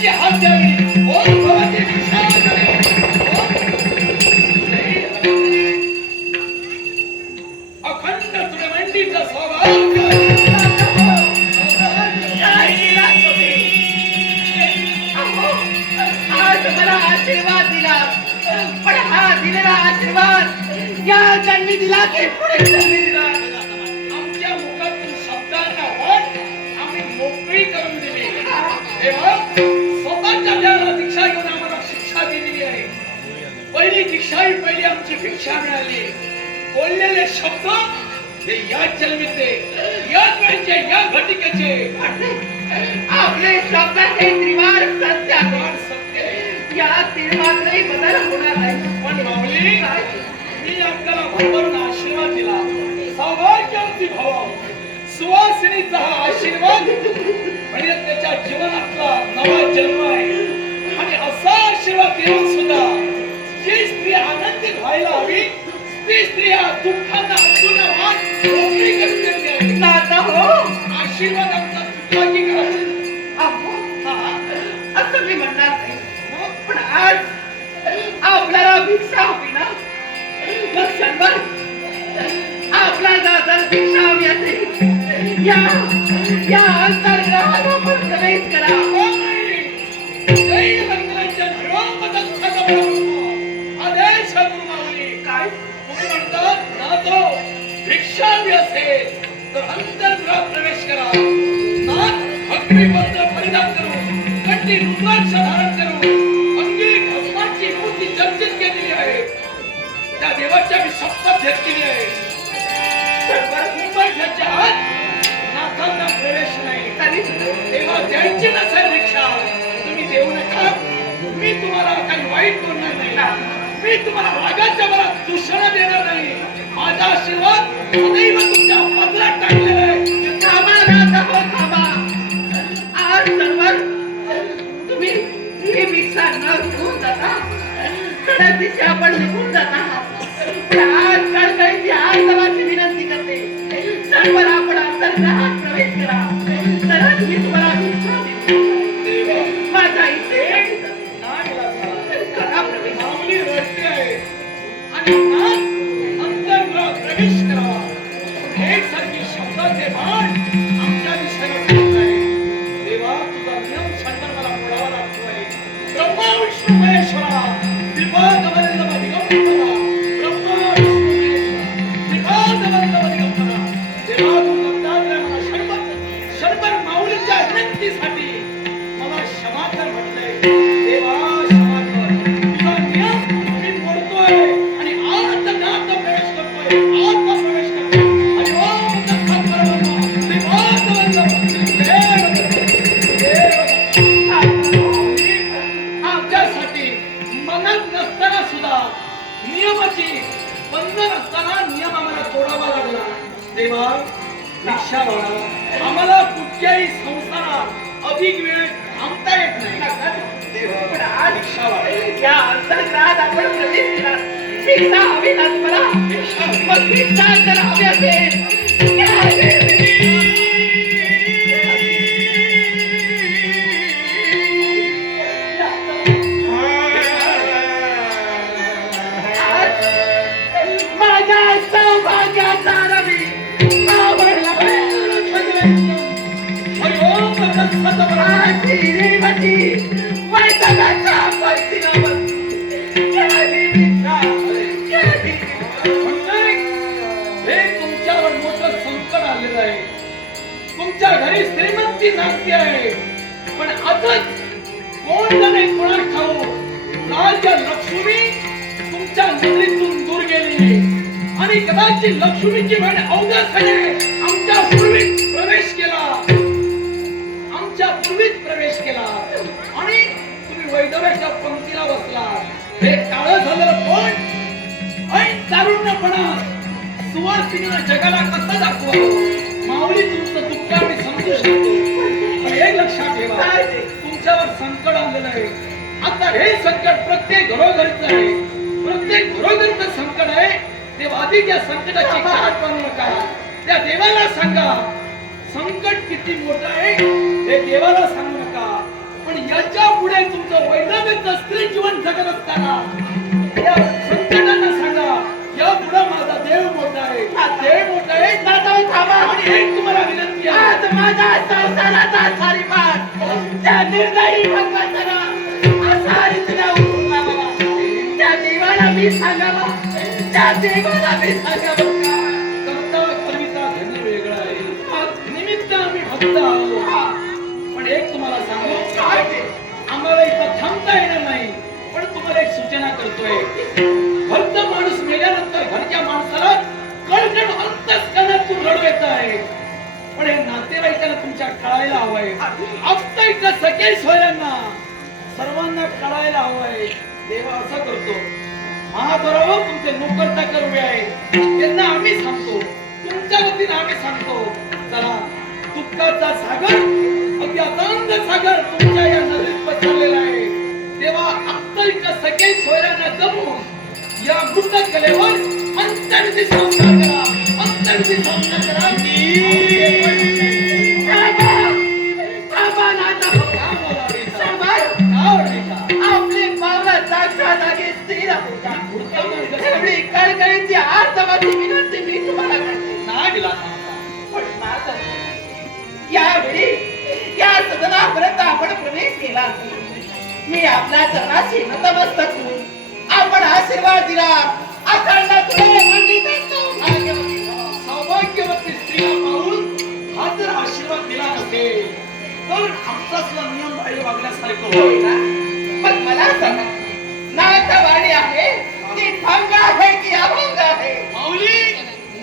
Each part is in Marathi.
त्यांची हात द्यावी ओम भगवती अखंड आशीर्वाद दिला. पण हा दिलेला आशीर्वाद या जन्मी दिला की पुढे जन्मी दिला. पहिली दीक्षा ही पहिली आमची भिक्षा मिळाली बोललेले शब्द हे याच जन्मीचे याच वेळचे या घटिकेचे आपले शब्दाचे त्रिवार सत्य आहे. या त्रिवारही बदल होणार नाही पण माऊली मी आपल्याला भरभरून आशीर्वाद दिला। सौभाग्यवती भाव। सुवासिनीचा हा आशीर्वाद। म्हणजे त्याच्या जीवनातला नवा जन्म आहे आणि असा आशीर्वाद देऊन सुद्धा स्त्री आनंदित व्हायला हवी. ती स्त्री या दुःखांना अजून वाट करून देते हो आशीर्वाद आमचा त्या देवाच्या मी शपथ घेतलेली आहे मुंबई घ्यायच्या आत नाथांना प्रवेश नाही. तेव्हा द्यायची नसेल रिक्षा. तुम्ही देऊ नका. मी तुम्हाला काही वाईट बोलणार नाही. मी तुम्हाला रागाच्या मला दूषण देणार नाही. माझा आशीर्वाद सदैव तुमच्या पदरात टाकलेला आहे. थांबा नाता हो थांबा. आज शंभर तुम्ही ही भिक्षा न घेऊन जाता. कडक दिशा आपण निघून जाता. पण आज कळकळीची आज देवाची नियमाची. बंधन असताना नियम आम्हाला तोडावा लागला. देवा रिक्षा वाढा आम्हाला कुठल्याही संसारात अधिक वेळ थांबता येत नाही. देवा पण आज भिक्षा वाढा या आपण प्रवेश केला हवी ना तुम्हाला? मग जर हवी असेल. श्रीमंती नांदते आहे. पण आजच कोण जाणे कोणा ठाऊ राज्य लक्ष्मी तुमच्या नजरेतून दूर गेली आणि कदाचित लक्ष्मीची म्हण अवघाखाने आमच्या पूर्वी प्रवेश केला. आमच्या पूर्वीत प्रवेश केला. आणि तुम्ही वैदव्याच्या पंक्तीला बसला. हे काळ झालं पण ऐन तारुण्यपणा सुवासिनीला जगाला कसं दाखवा? माऊली तुमचं दुःख हे लक्षात ठेवा. तुमच्यावर संकट आलेलं आहे. आता हे संकट प्रत्येक घरोघरचं आहे. प्रत्येक घरोघरचं संकट आहे. तेव्हा आधी त्या संकटाची काट बनवू नका. त्या देवाला सांगा संकट किती मोठं आहे हे देवाला सांगू नका. पण याच्या वैराग्याचं स्त्री जीवन जगत असताना या संकटांना सांगा या पुढे माझा देव मोठा आहे. हा देव मोठा आहे. दादा थांबा. आणि एक तुम्हाला विनंती आहे. आज माझा संसाराचा सारी पाठ त्या निर्दयी भगवंताला असा रीतीला. त्या देवाला मी सांगावा. त्या देवाला मी सांगावं. निमित्त आम्ही भक्त आहोत. पण एक तुम्हाला सांगू. काय ते? आम्हाला इथं थांबता येणार नाही. पण तुम्हाला एक सूचना करतोय. भक्त माणूस मेल्यानंतर घरच्या माणसाला कळकण अंतस्करणातून रडू येत आहे. पण हे नातेवाईकांना तुमच्या कळायला हवंय. आमच्या इथं सगळे सोयांना सर्वांना कळायला हवंय. देवा असं करतो. महाबरोबर तुमचे नोकरता चाकर आहे त्यांना आम्ही सांगतो. तुमच्या वतीने आम्ही सांगतो. चला दुःखाचा सागर अगदी अतंग सागर तुमच्या या नदीत पसरलेला आहे. तेव्हा आत्ता इथं सगळे सोयऱ्यांना जमून या मृत कलेवर अंतर्विधी संस्कार करा. अंतर्विधी संस्कार करा. एवढी कळकळीची आर्तवादी विनंती मी तुम्हाला करते नाही दिला सांगता. पण माझं यावेळी या सदनापर्यंत आपण प्रवेश केला मी आपल्या चरणाशी नतमस्तक होऊन आपण आशीर्वाद दिला अखंड. सौभाग्यवती स्त्रिया पाहून हा जर आशीर्वाद दिला नसेल तर आमचा सुद्धा नियम बाहेर वागण्यासारखं होय होईल ना? पण मला सांगा नाथवाणी आहे ती भंग आहे की अभंग आहे? माऊली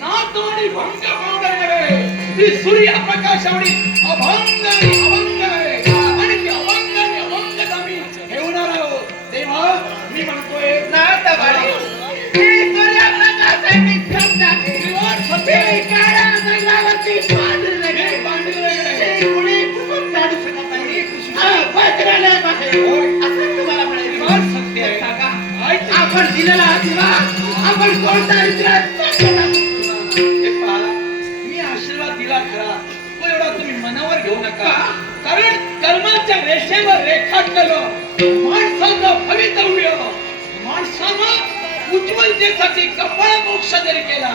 नातवाडी भंग पावडर आहे? ती सूर्यप्रकाशावडी अभंग आणि अभंग आहे. आणि ती अभंग आणि अभंग आम्ही ठेवणार आहोत. तेव्हा मी म्हणतो आपण कोणता पहा, मी आशीर्वाद दिला खरा. तो एवढा तुम्ही मनावर घेऊ नका. कारण कर्माच्या रेषेवर रेखाटलेलं माणसाचं भवितव्य माणसानं उज्ज्वलतेसाठी कपाळ मोक्ष जरी केला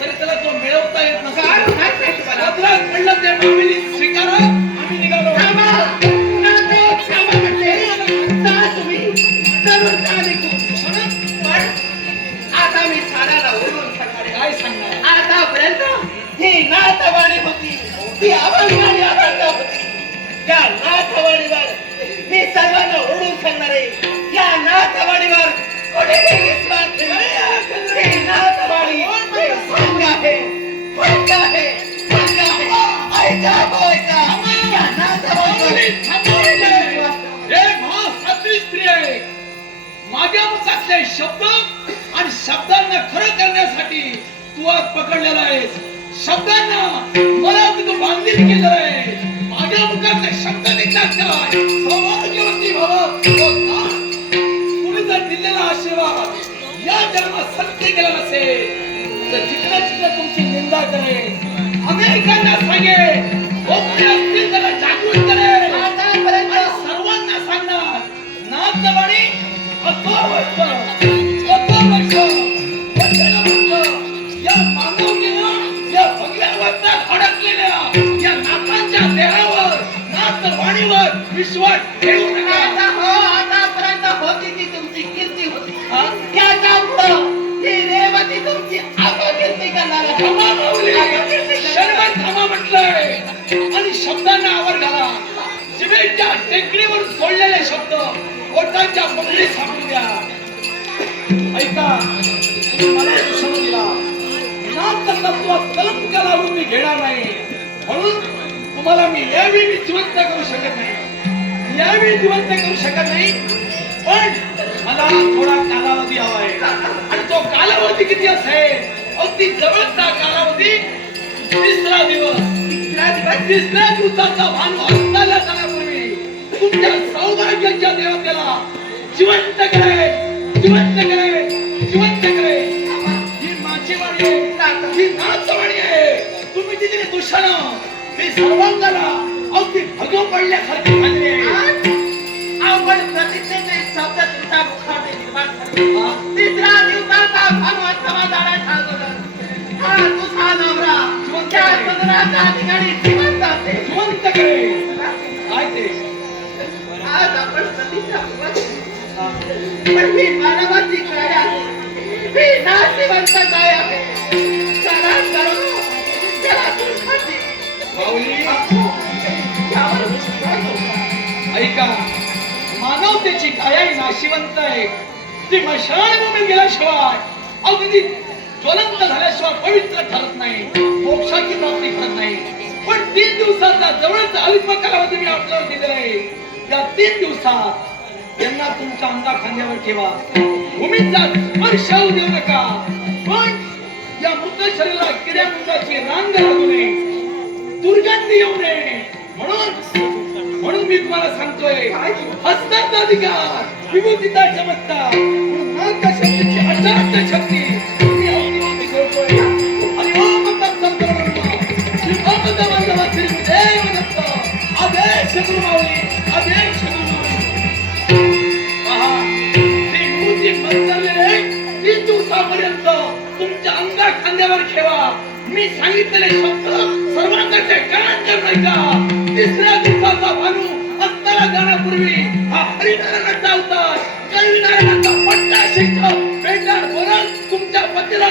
तरी त्याला तो मिळवता येत काय नसतो काय काय तुम्हाला? पदरात पडलं ते मामिली स्वीकारा आम्ही निघालो. ही नाथवाणी होती ती अभंग आणि अभंग होती त्या नाथवाणीवर मी सर्वांना ओढून सांगणार आहे या नाथवाणीवर कोणीही विश्वास ठेवणे ही नाथवाणी भंग आहे? भंग आहे? भंग आहे? ऐका हो या नाथवाणीवर. हे महासात्री माझ्या शब्द आणि शब्दांना खरं करण्यासाठी तू आज पकडलेला आहेस. शब्दांना मला तिथं बांधील केलं आहे माझ्या मुखातले शब्द निघतात काय सौभाग्यवती भव तुम्ही जर दिलेला आशीर्वाद. या जन्मात सत्य केला नसेल. तर जिकडे तिकडे तुमची निंदा करेल. अनेकांना सांगेल. भोगते असतील त्याला जागृत करेल. आतापर्यंत सर्वांना सांगणार. नाथवाणी अथवा अथवा नाथवाणीवर विश्वास ठेवू नका. आता हो आतापर्यंत होती ती तुमची कीर्ती होती. हा? याच्या पुढं ही रेवती तुमची अपकीर्ती करणार शर्मात. थांबा म्हटलंय. आणि शब्दांना आवर घाला. जिभेच्या टेकडीवर सोडलेले शब्द ओठांच्या पगडी सापडू द्या. ऐका मला दिला नाथ तत्व कलंक लावून मी घेणार नाही. म्हणून तुम्हाला मी यावेळी मी जिवंत करू शकत नाही. यावेळी जिवंत करू शकत नाही पण मला थोडा कालावधी हवा आहे. आणि तो कालावधी किती असेल? अगदी जवळचा कालावधी तिसरा दिवस. तिसरा दिवस तिसऱ्या दिवसाचा भान वाचताना जाण्यापूर्वी तुमच्या सौभाग्याच्या देवतेला जिवंत करे जिवंत करे जिवंत करे ही माझी वाणी आहे ही नाचवाणी आहे. तुम्ही तिथे दूषण मी सर्वांगाला अगदी भगव पडल्यासारखी झाली आहे आज आपण प्रतिज्ञा हा? तिसऱ्या दिवसाचा भानवा समाधानाचा अगोदर हा तुझा नवरा त्या सदराच्या ठिकाणी जिवंत असेल जिवंत करे काय ते आज आपण. हा. पण ही मानवाची काय आहे ही नाशिवंत काय आहे ऐका मानवतेची कायाही नाशिवंत आहे. ती मशानभूमीत गेल्याशिवाय अगदी ज्वलंत झाल्याशिवाय पवित्र ठरत नाही. मोक्षाची प्राप्ती करत नाही. पण तीन दिवसाचा जवळच अल्प कालावधी मी आपल्याला दिलेला आहे. त्या तीन दिवसात त्यांना तुमच्या अंगा खांद्यावर ठेवा. भूमीचा स्पर्श होऊ देऊ नका. पण या मृत शरीराला किड्या मुंगाची रांग लागू नये. दुर्गंधी येऊ नये. म्हणून म्हणून मी तुम्हाला सांगतोय हस्ताचा अधिकार विभूतीचा चमत्कार नाग शक्तीची अचाट शक्ती तुमच्या अंगा खांद्यावर ठेवा. मी सांगितलेले शब्द सर्वांकडे करांतर व्हायचा तिसऱ्या दिवसाचा भानू अस्ताला जाण्यापूर्वी हा हरिनारायणाचा अवतार कविनारायणाचा पट्टा शिक्ष बेटार बोलत तुमच्या पतीला